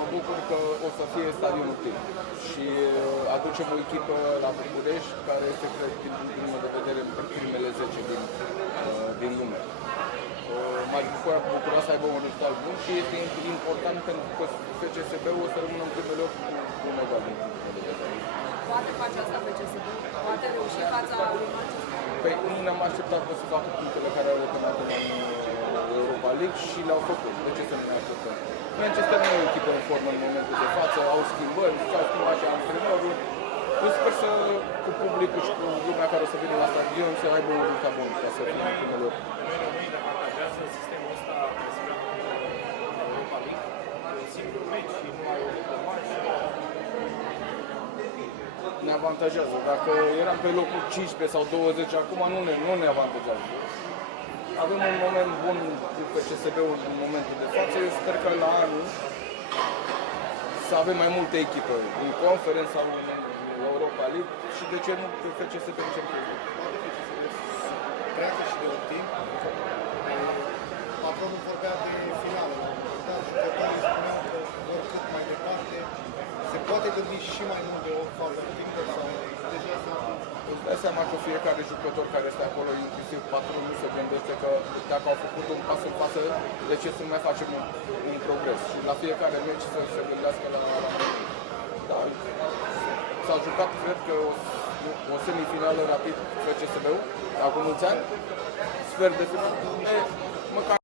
mă bucur că o să fie stadionul plin și aducem o echipă la București care este, cred, din punctul meu de vedere, în primele 10 din lume. M-aș bucura să aibă un rezultat bun și este important pentru că FCSB-ul o să rămână în primele 8 cu un egal din punctul meu de vedere. Poate face asta FCSB? Poate reuși fața lui Manchester? Păi nu ne-am așteptat să facă punctele care au retemat în Europa League și le-au făcut. De ce să nu ne așteptăm? Manchester nu e o echipă în formă în momentul de față, au schimbări, s-au schimbat și antrenorul. Eu sper să, cu publicul și cu lumea care o să vină la stadion, să aibă un rezultat bun, ca să fie în primele 8. Sistemul ăsta Europa League, singurul meci și numai o match. Ne avantajează. Dacă eram pe locul 15 sau 20, acum nu ne avantajează. Avem un moment bun cu FCSB-ul în momentul de față. Eu sper că la anul să avem mai multe echipe în Conference sau în Europa League și de ce nu pe FCSB în Champions League. Treacă și de un timp. Patronul vorbea de finală la un moment dat, jucătorii spuneau că vor cât mai departe. Se poate gândi și mai mult de o fază timpă sau deja sunt... Îți dai seama că fiecare jucător care este acolo, inclusiv patronul, se gândește că dacă au făcut un pas în față, de ce să nu mai facem un progres? Și la fiecare meci să se gândească la... Da, s-a jucat, cred că, o semifinală rapid FCSB-ul, acum mulți ani, sfert de final, măcar